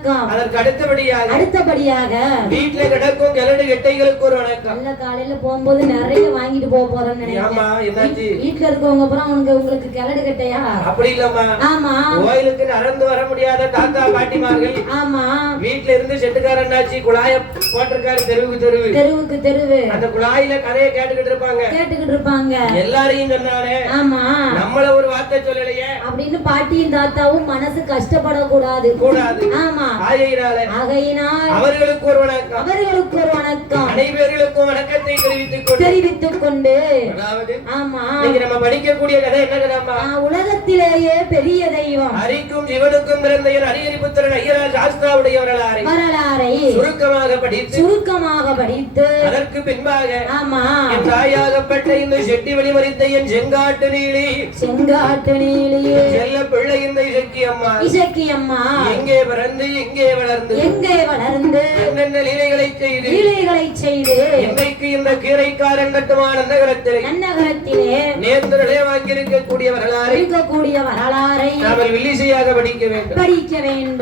வணக்கம். அதற்கு அடுத்தபடியாக அடுத்தபடியாக வீட்டுல கிடக்கும் கிழடு கெட்டைகளுக்கு ஒரு வணக்கம். நல்ல காலையில போகும்போது நிறைய வாங்கிட்டு போக போறேன்னு ஆமா நினைக்கிறேன் வீட்டுல இருக்கவங்க அப்புறம் உனக்கு உங்களுக்கு கிளடு கட்டையா? அப்படி இல்லம்மா. ஆமா. கோயிலுக்கு நடந்து வர முடியாத தாத்தா பாட்டிமார்கள். ஆமா. வீட்டுல இருந்து செட்டுக்காரண்டாச்சி குழாய போட்டிருக்காரு தெருவுக்கு தெருவு. தெருவுக்கு தெருவு. அந்த குழாயில கதையை கேட்டுக்கிட்டு இருப்பாங்க. கேட்டுக்கிட்டு இருப்பாங்க. எல்லாரையும் சொன்னானே ஆமா. நம்மள ஒரு வார்த்தை சொல்லலையே. அப்படின்னு பாட்டியும் தாத்தாவும் மனசு கஷ்டப்படக்கூடாது. கூடாது. ஆமா. ஆகையினால அவர்களுக்கு ஒரு வணக்கம். அவர்களுக்கு ஒரு வணக்கம். அனைவர்களுக்கும் வணக்கத்தை தெரிவித்துக் கொண்டு. தெரிவித்துக் கொண்டு. ஆமா. நம்ம படிக்கக்கூடிய கதை என்ன கதாமா உலகத்திலேயே பெரிய தெய்வம். ஹரிக்கும் சிவனுக்கும் பிறந்த ஐயராஜ் சாஸ்திராவுடைய வரலாறை வரலாறை சுருக்கமாக படித்து சுருக்கமாக படித்து அதற்கு பின்பாக ஆமா. தாயாகப்பட்ட இந்த செட்டி வழிமறித்த என் செங்காட்டு நீலி. செங்காட்டு நீலியே செல்ல பிள்ளை இந்த இசக்கி அம்மா இசக்கி அம்மா எங்கே பிறந்து எங்கே வளர்ந்து? எங்கே வளர்ந்து? என்னென்ன லீலைகளை செய்து லீலைகளை செய்து இன்றைக்கு இந்த கீரைக்காரன் கட்டுமான நகரத்திலே நன்னகரத்திலே நேர்ந்தர்களே வாங்கியிருக்கக்கூடிய வரலாறை இருக்கக்கூடிய வரலாறை நாமல் வில்லிசையாக படிக்க வேண்டும். படிக்க வேண்டும்.